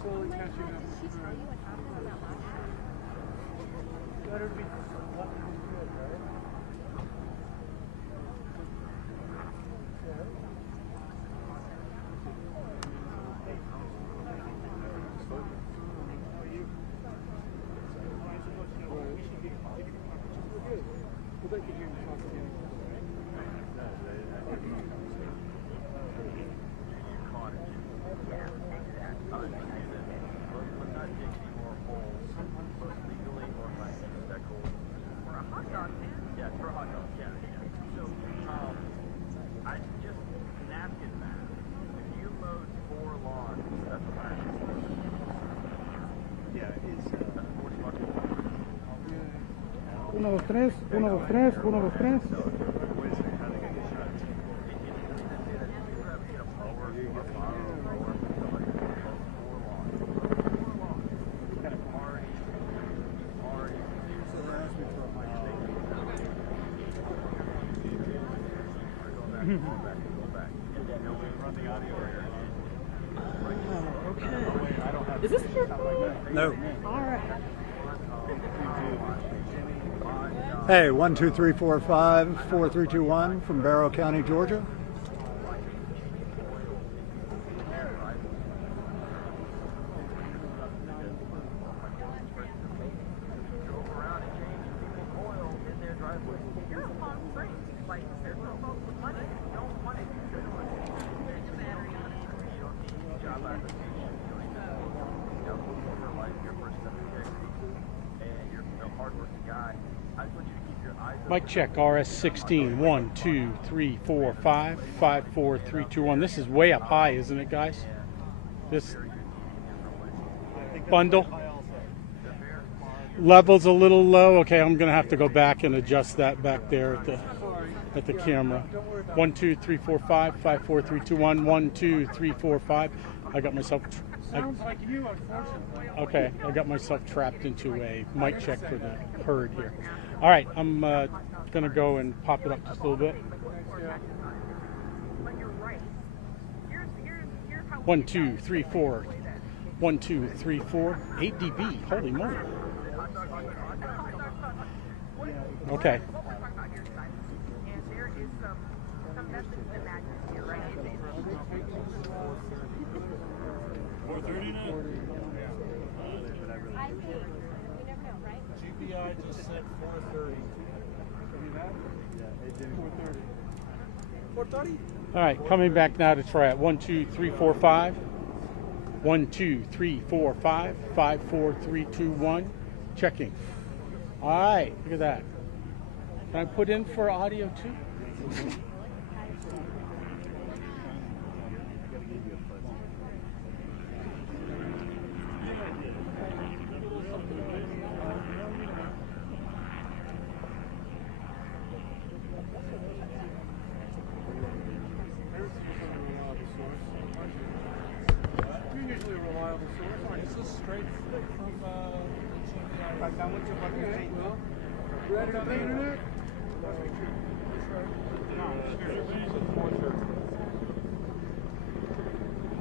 slowly catching up. Did she tell you what happened on that last one? Better to be lucky than good, right? Uno, dos, tres, uno, dos, tres, uno, dos, tres. Is this your phone? No. All right. Hey, 1, 2, 3, 4, 5, 4, 3, 2, 1 from Barrow County, Georgia. Mic check, RS16, 1, 2, 3, 4, 5, 5, 4, 3, 2, 1. This is way up high, isn't it, guys? This bundle. Level's a little low. Okay, I'm gonna have to go back and adjust that back there at the camera. 1, 2, 3, 4, 5, 5, 4, 3, 2, 1. 1, 2, 3, 4, 5. I got myself. Sounds like you, unfortunately. Okay, I got myself trapped into a mic check for the herd here. All right, I'm gonna go and pop it up just a little bit. 1, 2, 3, 4. 1, 2, 3, 4. 8 dB. Holy moly. Okay. GPI just said 430. 430? All right, coming back now to try it. 1, 2, 3, 4, 5. 1, 2, 3, 4, 5. 5, 4, 3, 2, 1. Checking. All right, look at that. Can I put in for audio too? Usually a reliable source. Is this straight from ready to the internet?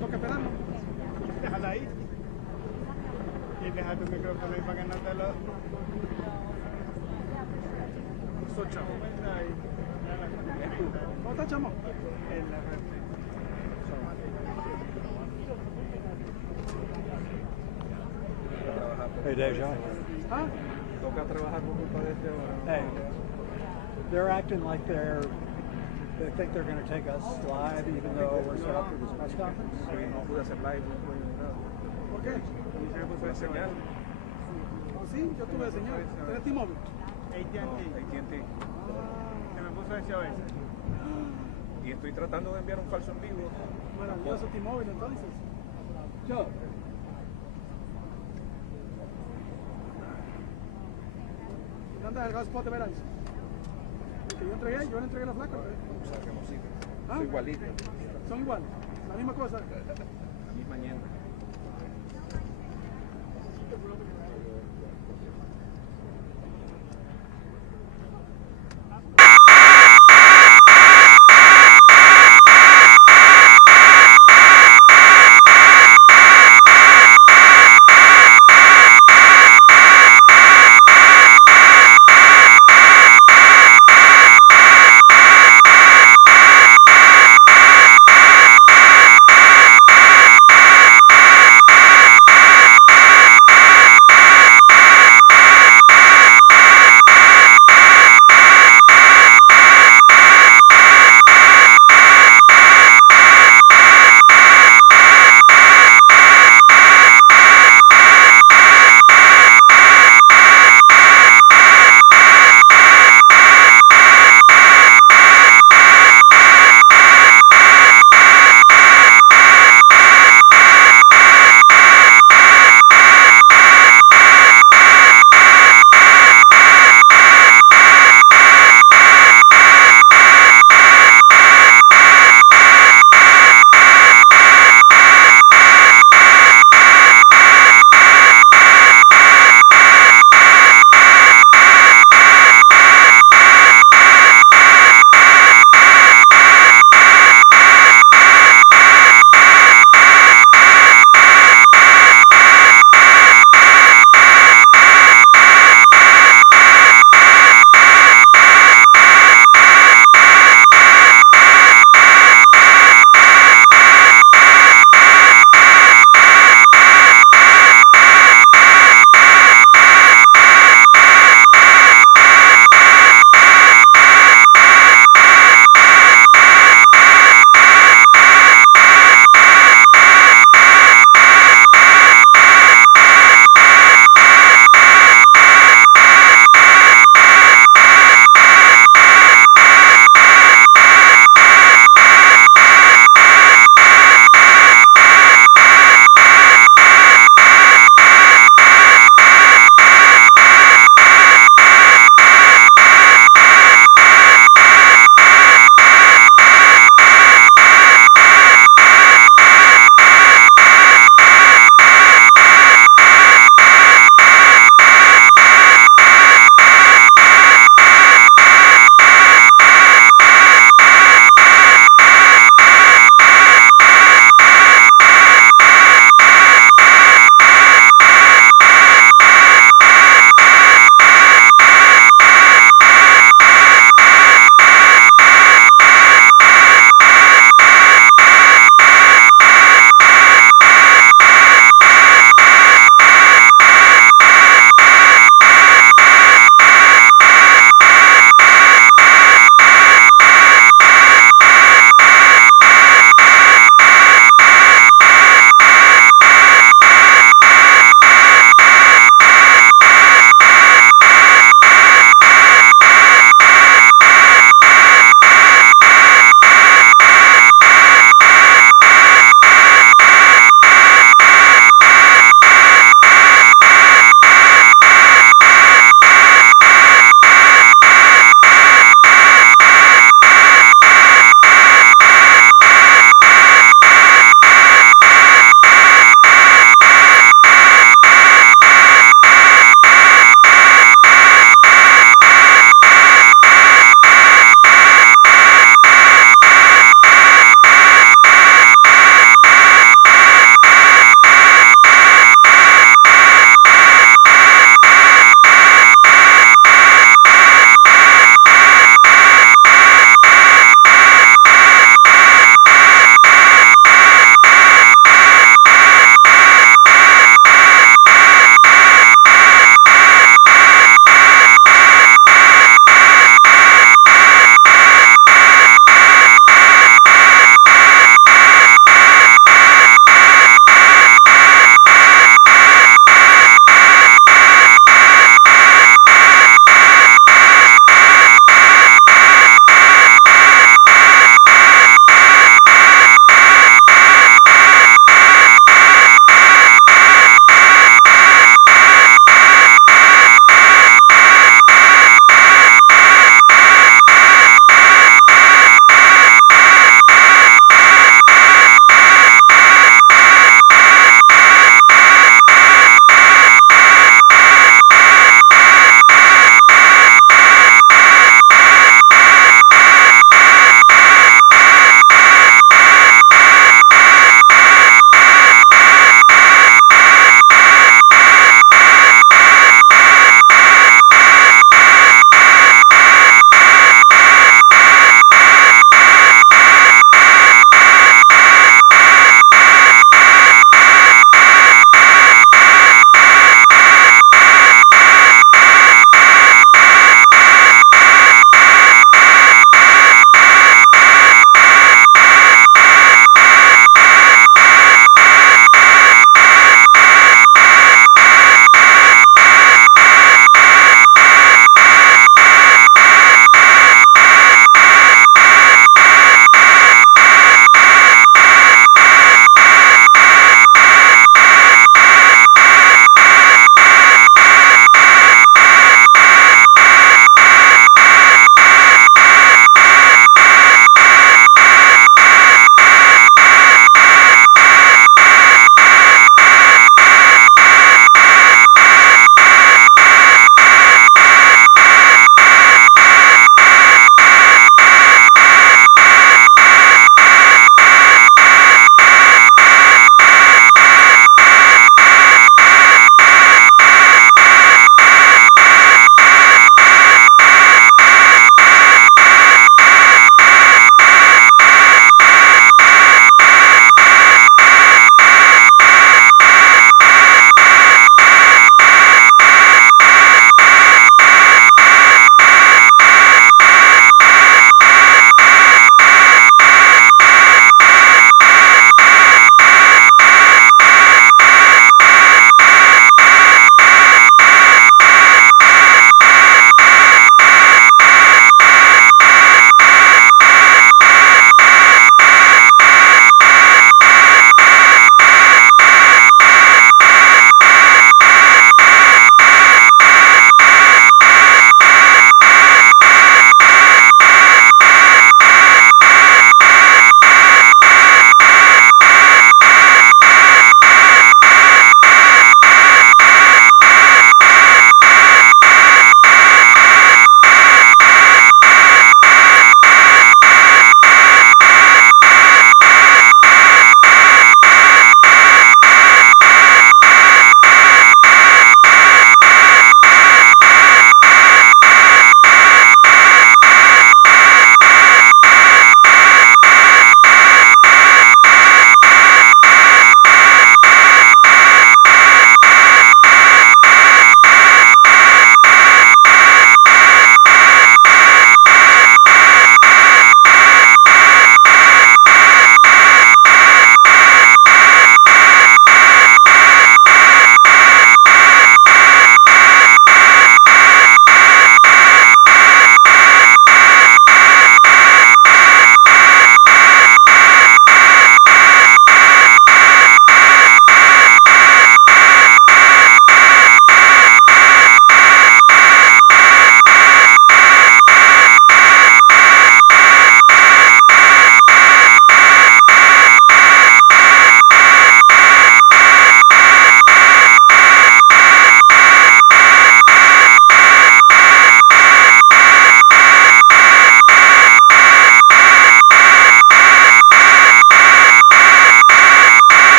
Lo que esperamos. Déjala ahí. Y deja tu micrófono ahí para que no te lo... Socha. ¿Cómo está, chamo? En la red. Hey, Deja. Huh? Hey, they're acting like they think they're going to take us live, even though we're set up for this press conference. ¿Por qué? Oh, sí, yo tuve señal. ¿Tenés T-Mobile? AT&T. Se me puso SOS. Y estoy tratando de enviar un falso en vivo. Maravilloso T-Mobile, entonces. Yo. ¿Dónde has dejado spot de veras? Que yo le entregué la flaca. O sea, que no sirve. ¿Ah? Son igualitos. Son iguales, la misma cosa. La misma ñenda.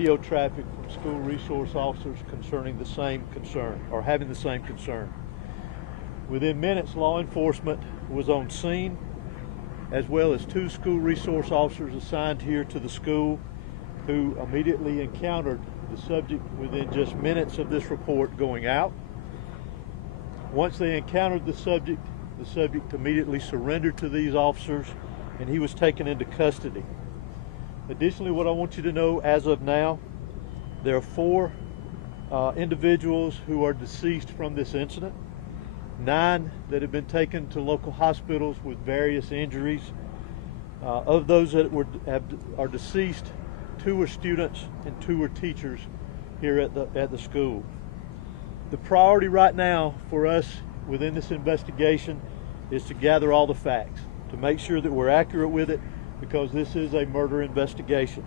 video traffic from school resource officers concerning the same concern, or having the same concern. Within minutes, law enforcement was on scene, as well as 2 school resource officers assigned here to the school who immediately encountered the subject within just minutes of this report going out. Once they encountered the subject immediately surrendered to these officers and he was taken into custody. Additionally, what I want you to know as of now, there are 4 individuals who are deceased from this incident, 9 that have been taken to local hospitals with various injuries. Of those that are deceased, 2 were students and 2 were teachers here at the school. The priority right now for us within this investigation is to gather all the facts, to make sure that we're accurate with it, because this is a murder investigation.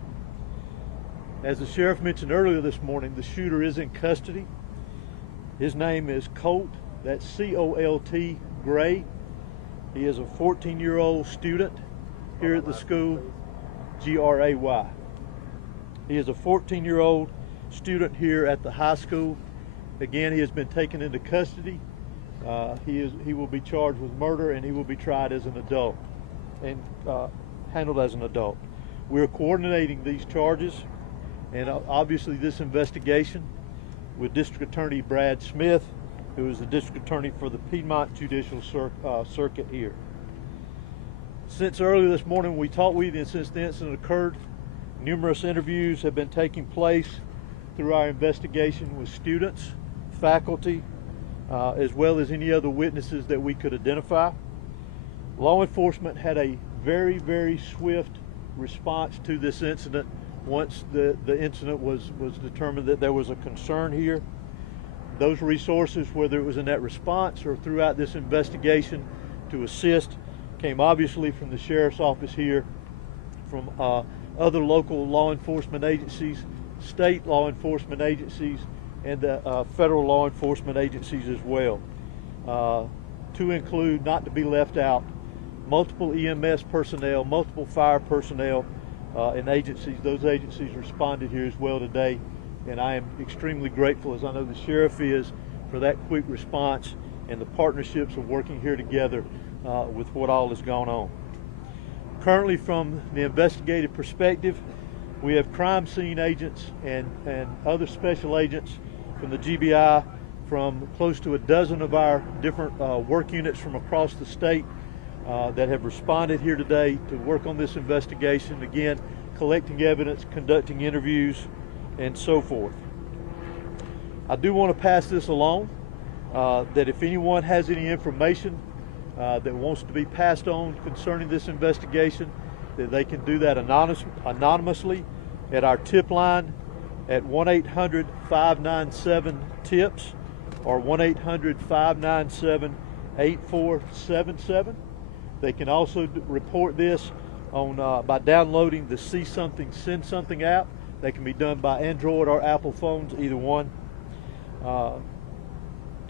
As the sheriff mentioned earlier this morning, the shooter is in custody. His name is Colt, that's C-O-L-T, Gray. He is a 14-year-old student here at the school, G-R-A-Y. He is a 14-year-old student here at the high school. Again, he has been taken into custody. He will be charged with murder, and he will be tried as an adult and handled as an adult. We're coordinating these charges and obviously this investigation with District Attorney Brad Smith, who is the District Attorney for the Piedmont Judicial Circuit here. Since earlier this morning we talked with you, and since the incident occurred, numerous interviews have been taking place through our investigation with students, faculty, as well as any other witnesses that we could identify. Law enforcement had a very, very swift response to this incident once the incident was determined that there was a concern here. Those resources, whether it was in that response or throughout this investigation to assist, came obviously from the sheriff's office here, from other local law enforcement agencies, state law enforcement agencies, and the federal law enforcement agencies as well. To include, not to be left out, multiple EMS personnel, multiple fire personnel, and agencies. Those agencies responded here as well today, and I am extremely grateful, as I know the sheriff is, for that quick response and the partnerships of working here together with what all has gone on. Currently, from the investigative perspective, we have crime scene agents and other special agents from the GBI, from close to a dozen of our different work units from across the state that have responded here today to work on this investigation, again, collecting evidence, conducting interviews, and so forth. I do want to pass this along, that if anyone has any information that wants to be passed on concerning this investigation, that they can do that anonymously at our tip line at 1-800-597-TIPS or 1-800-597-8477. They can also report this on by downloading the See Something, Send Something app. They can be done by Android or Apple phones, either one.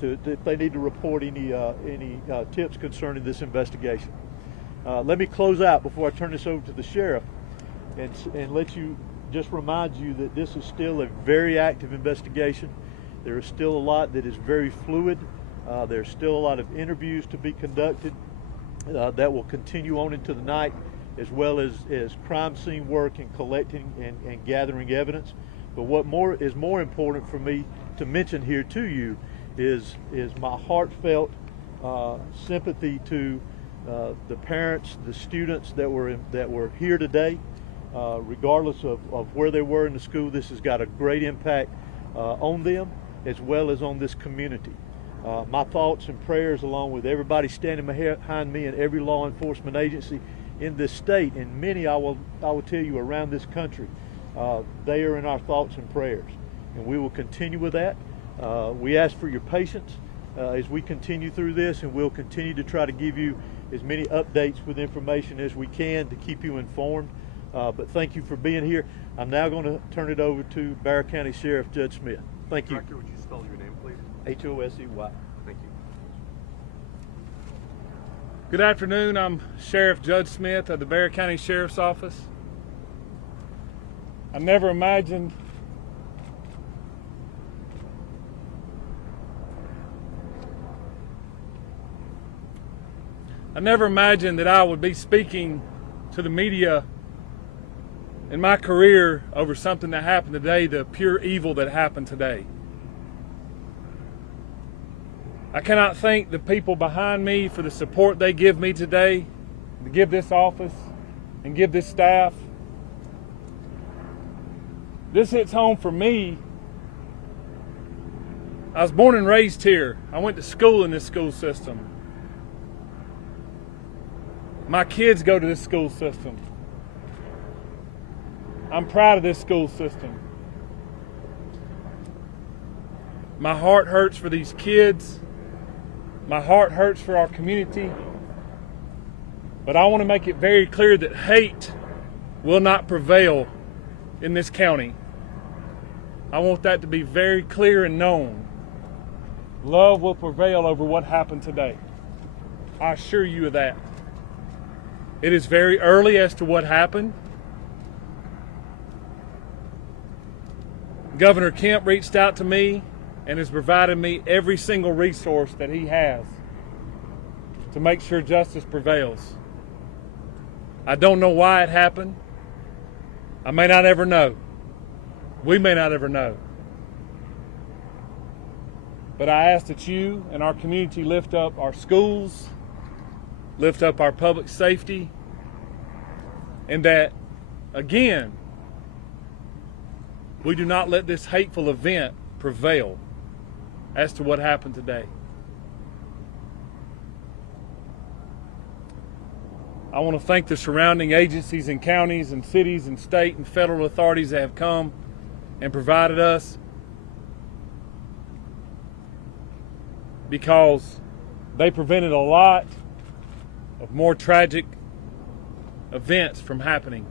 If they need to report any tips concerning this investigation. Let me close out before I turn this over to the sheriff and let you just remind you that this is still a very active investigation. There is still a lot that is very fluid. There's still a lot of interviews to be conducted that will continue on into the night, as well as crime scene work and collecting and gathering evidence. But what is more important for me to mention here to you is my heartfelt sympathy to the parents, the students that were here today. Regardless of where they were in the school, this has got a great impact on them as well as on this community. My thoughts and prayers, along with everybody standing behind me and every law enforcement agency in this state, and many I will tell you around this country, they are in our thoughts and prayers, and we will continue with that. We ask for your patience as we continue through this, and we'll continue to try to give you as many updates with information as we can to keep you informed. But thank you for being here. I'm now going to turn it over to Bexar County Sheriff Judge Smith. Thank you. Director, would you spell your name, please? H-O-S-E-Y. Thank you. Good afternoon. I'm Sheriff Judge Smith of the Bexar County Sheriff's Office. I never imagined I never imagined that I would be speaking to the media in my career over something that happened today, the pure evil that happened today. I cannot thank the people behind me for the support they give me today, to give this office and give this staff. This hits home for me. I was born and raised here. I went to school in this school system. My kids go to this school system. I'm proud of this school system. My heart hurts for these kids. My heart hurts for our community. But I want to make it very clear that hate will not prevail in this county. I want that to be very clear and known. Love will prevail over what happened today. I assure you of that. It is very early as to what happened. Governor Kemp reached out to me and has provided me every single resource that he has to make sure justice prevails. I don't know why it happened. I may not ever know. We may not ever know. But I ask that you and our community lift up our schools, lift up our public safety, and that, again, we do not let this hateful event prevail as to what happened today. I want to thank the surrounding agencies and counties and cities and state and federal authorities that have come and provided us, because they prevented a lot of more tragic events from happening.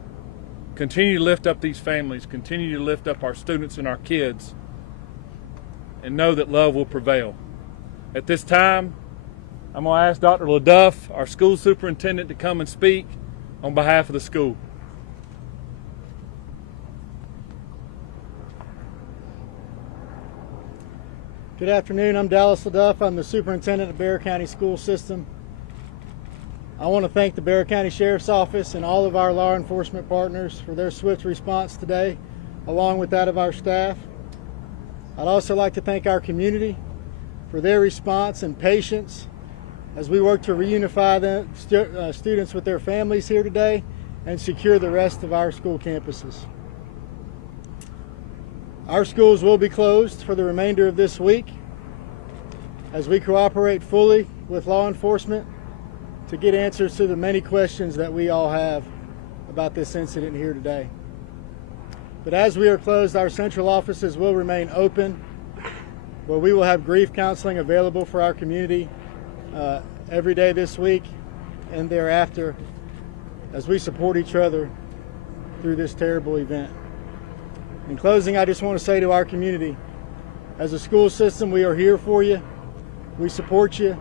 Continue to lift up these families, continue to lift up our students and our kids, and know that love will prevail. At this time, I'm going to ask Dr. LaDuff, our school superintendent, to come and speak on behalf of the school. Good afternoon, I'm Dallas LaDuff. I'm the superintendent of Bexar County School System. I want to thank the Bexar County Sheriff's Office and all of our law enforcement partners for their swift response today, along with that of our staff. I'd also like to thank our community for their response and patience as we work to reunify the students with their families here today and secure the rest of our school campuses. Our schools will be closed for the remainder of this week as we cooperate fully with law enforcement to get answers to the many questions that we all have about this incident here today. But as we are closed, our central offices will remain open, where we will have grief counseling available for our community every day this week and thereafter as we support each other through this terrible event. In closing, I just want to say to our community, as a school system, we are here for you, we support you,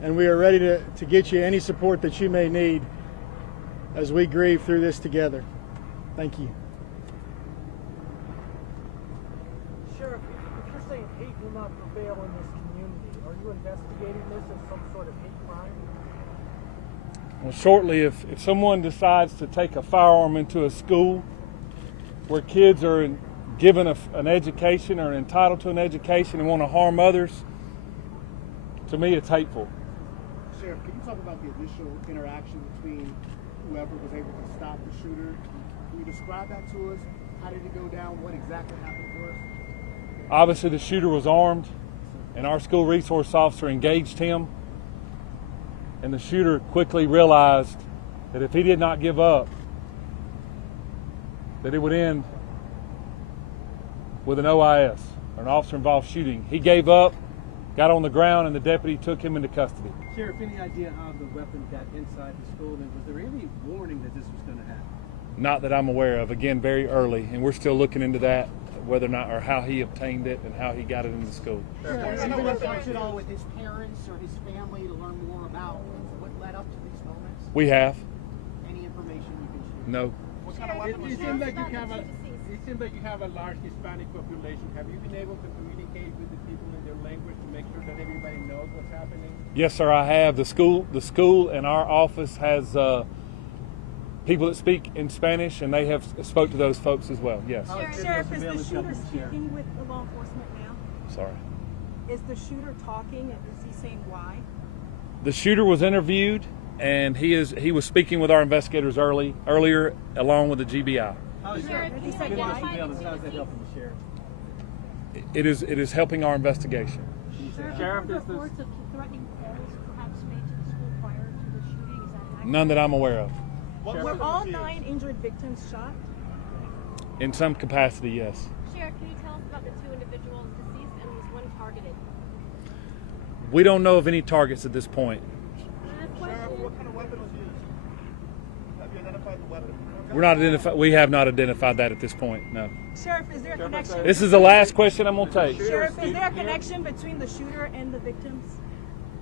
and we are ready to get you any support that you may need as we grieve through this together. Thank you. Sheriff, if you're saying hate will not prevail in this community, are you investigating this as some sort of hate crime? Well, shortly, if someone decides to take a firearm into a school where kids are given an education or entitled to an education and want to harm others, to me it's hateful. Sheriff, can you talk about the initial interaction between whoever was able to stop the shooter? Can you describe that to us? How did it go down? What exactly happened for us? Obviously the shooter was armed and our school resource officer engaged him, and the shooter quickly realized that if he did not give up, that it would end with an OIS, or an officer-involved shooting. He gave up, got on the ground, and the deputy took him into custody. Sheriff, any idea how the weapon got inside the school? And was there any warning that this was going to happen? Not that I'm aware of. Again, very early, and we're still looking into that, whether or not, or how he obtained it and how he got it in the school. Sure. Anyone in touch at all with his parents or his family to learn more about what led up to these moments? We have. Any information you can share? No. What kind of weapon was It it? seems like you have a large Hispanic population. Have you been able to communicate with the people in their language to make sure that everybody knows what's happening? Yes, sir, I have. The school and our office has people that speak in Spanish, and they have spoke to those folks as well. Yes. Sheriff, is the shooter speaking with the law enforcement now? Sorry. Is the shooter talking? Is he saying why? The shooter was interviewed, and he was speaking with our investigators earlier, along with the GBI. He said why? How's that helping the sheriff? It is helping our investigation. Sheriff, reports of threatening calls perhaps made to the school prior to the shooting. Is that accurate? None that I'm aware of. Were all 9 injured victims shot? In some capacity, yes. Sheriff, can you tell us about the 2 individuals deceased and was one targeted? We don't know of any targets at this point. Sheriff, what kind of weapon was used? Have you identified the weapon? We have not identified that at this point. No. Sheriff, is there a connection? This is the last question I'm going to take. Sheriff, is there a connection between the shooter and the victims?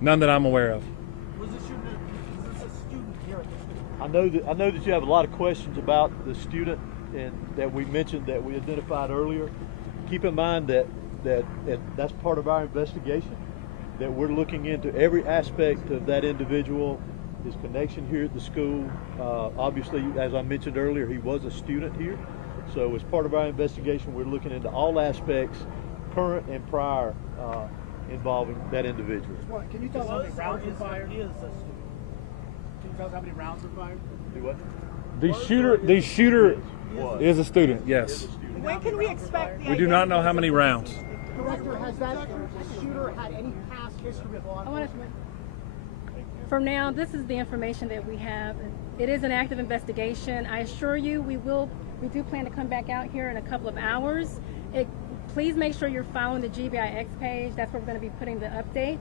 None that I'm aware of. Was this a student here at the school? I know that you have a lot of questions about the student and that we mentioned that we identified earlier. Keep in mind that that's part of our investigation, that we're looking into every aspect of that individual, his connection here at the school. Obviously, as I mentioned earlier, he was a student here. So as part of our investigation, we're looking into all aspects, current and prior, involving that individual. Can you tell us how many rounds were fired? Can you tell us how many rounds were fired? Do what? The shooter is a student, yes. When can we expect the We do not know how many rounds. Director, has that shooter had any past history with law enforcement? For now, this is the information that we have. It is an active investigation. I assure you, we do plan to come back out here in a couple of hours. Please make sure you're following the GBIX page. That's where we're going to be putting the updates.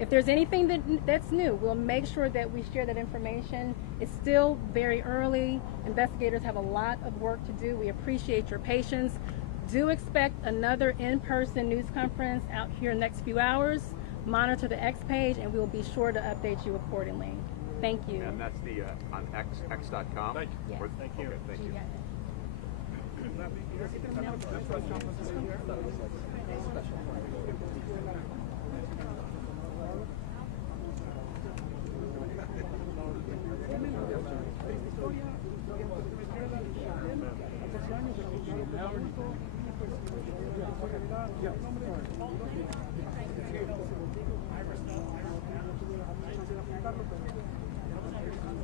If there's anything that's new, we'll make sure that we share that information. It's still very early. Investigators have a lot of work to do. We appreciate your patience. Do expect another in-person news conference out here in the next few hours. Monitor the X page, and we will be sure to update you accordingly. Thank you. And that's the on x.com? Thank you. Yes. Thank you. Okay, thank you.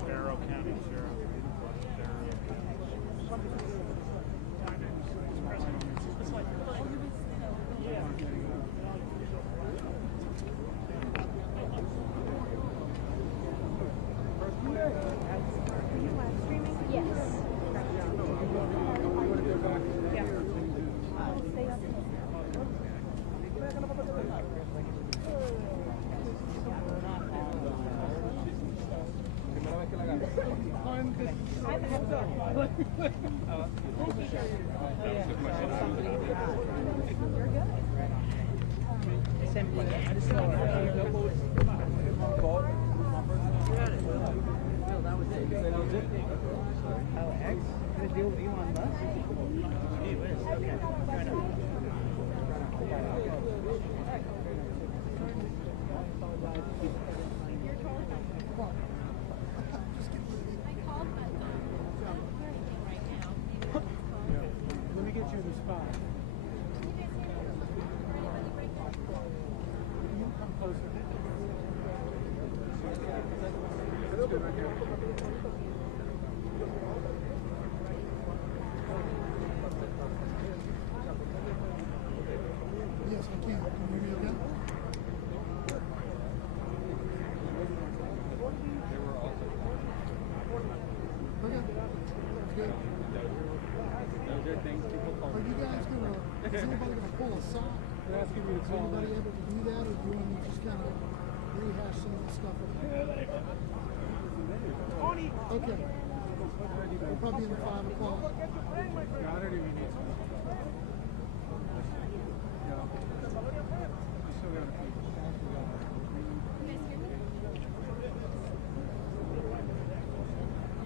Barrow County Sheriff. Let me get you the spot. Come closer. That's good right here. Yes, I can. Can you hear me okay? Okay. Good. Are you guys gonna, is anybody gonna pull a sock? They're asking me to Is call anybody in. able to do that, or do you want me to just kind of rehash some of the stuff? Okay. We'll probably be in the 5 o'clock. Got it if you need to.